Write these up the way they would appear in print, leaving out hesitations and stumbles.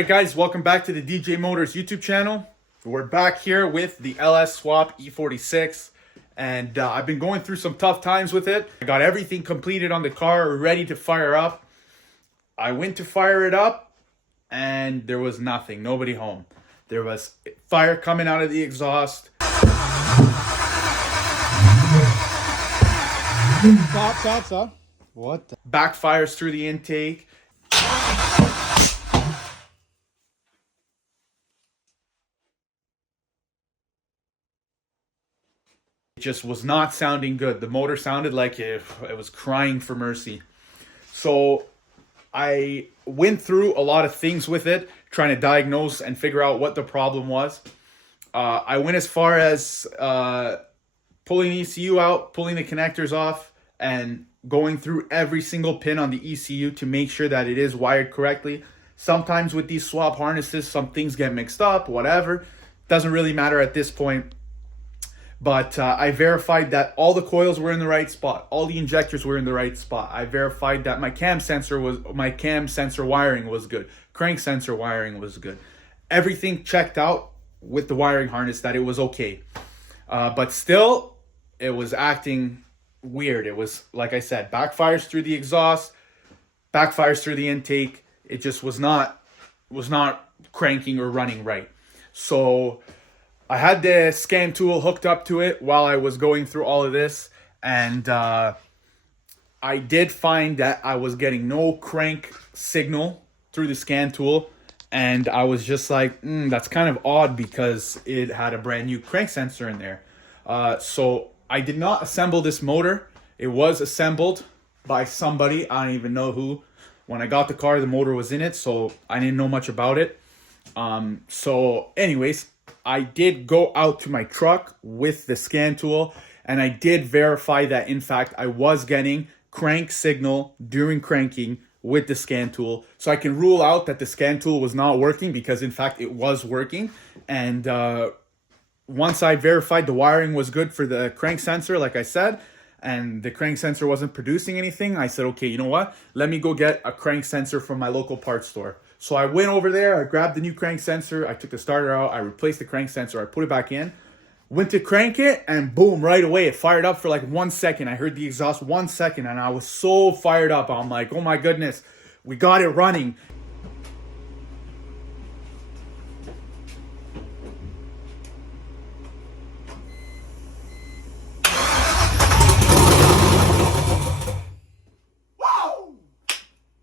Alright guys, welcome back to the DJ Motors YouTube channel. We're back here with the LS Swap E46 and I've been going through some tough times with it. I got everything completed on the car, ready to fire up. I went to fire it up and there was nothing, nobody home. There was fire coming out of the exhaust. Stop. What the? Backfires through the intake. It just was not sounding good. The motor sounded like it was crying for mercy. So I went through a lot of things with it, trying to diagnose and figure out what the problem was. I went as far as pulling the ECU out, pulling the connectors off, and going through every single pin on the ECU to make sure that it is wired correctly. Sometimes with these swap harnesses, some things get mixed up, whatever. Doesn't really matter at this point. But I verified that all the coils were in the right spot. All the injectors were in the right spot. I verified that my cam sensor wiring was good. Crank sensor wiring was good. Everything checked out with the wiring harness that it was okay. But still, it was acting weird. It was, like I said, backfires through the exhaust, backfires through the intake. It just was not cranking or running right. So I had the scan tool hooked up to it while I was going through all of this, and I did find that I was getting no crank signal through the scan tool, and I was just like, that's kind of odd because it had a brand new crank sensor in there. So I did not assemble this motor. It was assembled by somebody, I don't even know who. When I got the car, the motor was in it, so I didn't know much about it. So anyways, I did go out to my truck with the scan tool and I did verify that in fact I was getting crank signal during cranking with the scan tool. So I can rule out that the scan tool was not working because in fact it was working. And once I verified the wiring was good for the crank sensor, like I said, and the crank sensor wasn't producing anything, I said, okay, you know what? Let me go get a crank sensor from my local parts store. So I went over there, I grabbed the new crank sensor, I took the starter out, I replaced the crank sensor, I put it back in, went to crank it, and boom, right away, it fired up for like 1 second. I heard the exhaust 1 second, and I was so fired up. I'm like, oh my goodness, we got it running. Whoa!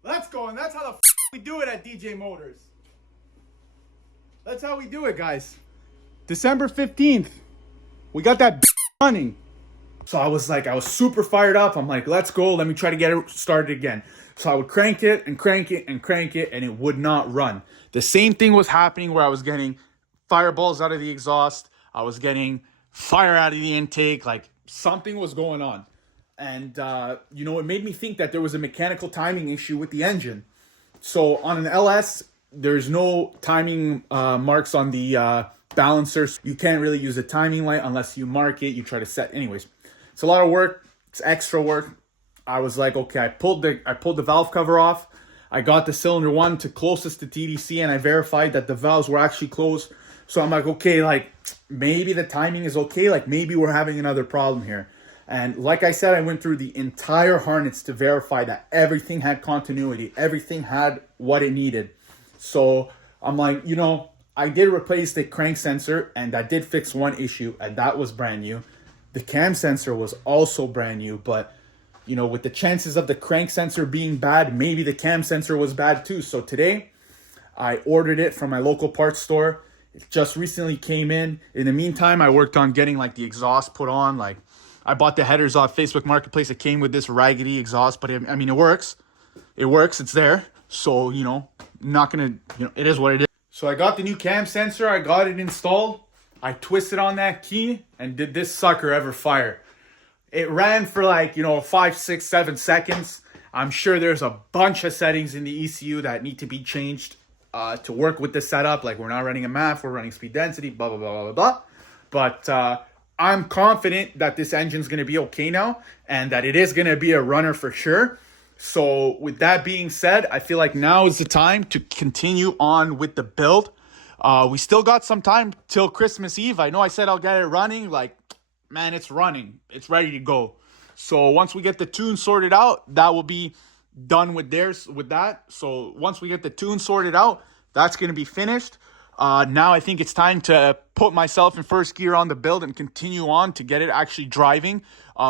Let's go, and that's how the we do it at DJ Motors. That's how we do it, guys. December 15th, we got that running. So I was super fired up. I'm like, let's go. Let me try to get it started again. So I would crank it and crank it and crank it, and it would not run. The same thing was happening where I was getting fireballs out of the exhaust. I was getting fire out of the intake. Like something was going on. And, it made me think that there was a mechanical timing issue with the engine. So on an LS, there's no timing marks on the balancers. You can't really use a timing light unless you mark it. You try to set. Anyways, it's a lot of work. It's extra work. I was like, okay, I pulled the valve cover off. I got the cylinder one to closest to TDC, and I verified that the valves were actually closed. So I'm like, okay, like maybe the timing is okay. Like maybe we're having another problem here. And like I said, I went through the entire harness to verify that everything had continuity. Everything had what it needed. So I'm like, I did replace the crank sensor and I did fix one issue, and that was brand new. The cam sensor was also brand new, but with the chances of the crank sensor being bad, maybe the cam sensor was bad too. So today I ordered it from my local parts store. It just recently came in. In the meantime, I worked on getting like the exhaust put on. Like I bought the headers off Facebook Marketplace. It came with this raggedy exhaust, but it works. It works. It's there. So, not going to, it is what it is. So I got the new cam sensor. I got it installed. I twisted on that key, and did this sucker ever fire? It ran for like, 5, 6, 7 seconds. I'm sure there's a bunch of settings in the ECU that need to be changed to work with the setup. Like we're not running a MAF, we're running speed density, blah, blah, blah, blah, blah. But I'm confident that this engine's going to be okay now and that it is going to be a runner for sure. So with that being said, I feel like now is the time to continue on with the build. We still got some time till Christmas Eve. I know I said I'll get it running. Like, man, it's running. It's ready to go. So once we get the tune sorted out, that will be done with that. So once we get the tune sorted out, that's going to be finished. Now I think it's time to put myself in first gear on the build and continue on to get it actually driving.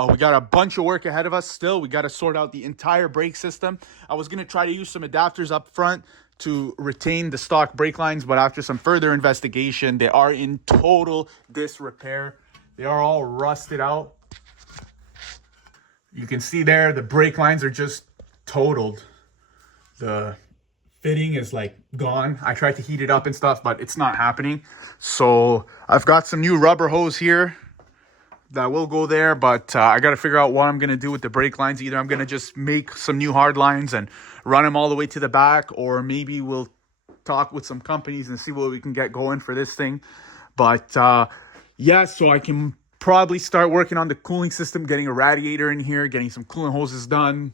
We got a bunch of work ahead of us still. We got to sort out the entire brake system. I was going to try to use some adapters up front to retain the stock brake lines, but after some further investigation, they are in total disrepair. They are all rusted out. You can see there the brake lines are just totaled. The fitting is like gone. I tried to heat it up and stuff, but it's not happening. So I've got some new rubber hose here that will go there, but I got to figure out what I'm going to do with the brake lines. Either I'm going to just make some new hard lines and run them all the way to the back, or maybe we'll talk with some companies and see what we can get going for this thing. But yeah, so I can probably start working on the cooling system, getting a radiator in here, getting some coolant hoses done,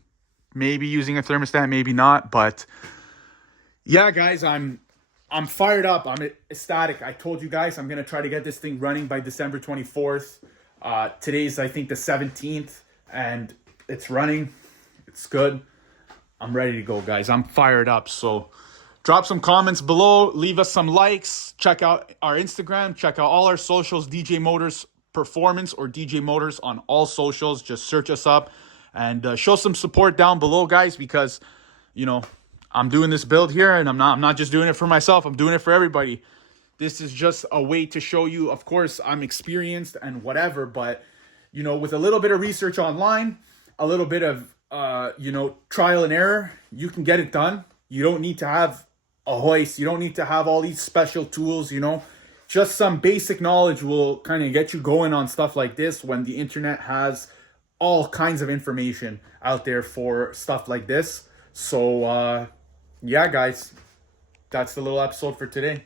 maybe using a thermostat, maybe not. But yeah, guys, I'm fired up. I'm ecstatic. I told you guys I'm going to try to get this thing running by December 24th. Today's, I think, the 17th, and it's running. It's good. I'm ready to go, guys. I'm fired up. So drop some comments below. Leave us some likes. Check out our Instagram. Check out all our socials, DJ Motors Performance or DJ Motors on all socials. Just search us up and show some support down below, guys, because, you know, I'm doing this build here, and I'm not just doing it for myself. I'm doing it for everybody. This is just a way to show you, of course, I'm experienced and whatever, but, you know, with a little bit of research online, a little bit of, you know, trial and error, you can get it done. You don't need to have a hoist. You don't need to have all these special tools, you know. Just some basic knowledge will kind of get you going on stuff like this when the internet has all kinds of information out there for stuff like this. So, yeah, guys, that's the little episode for today.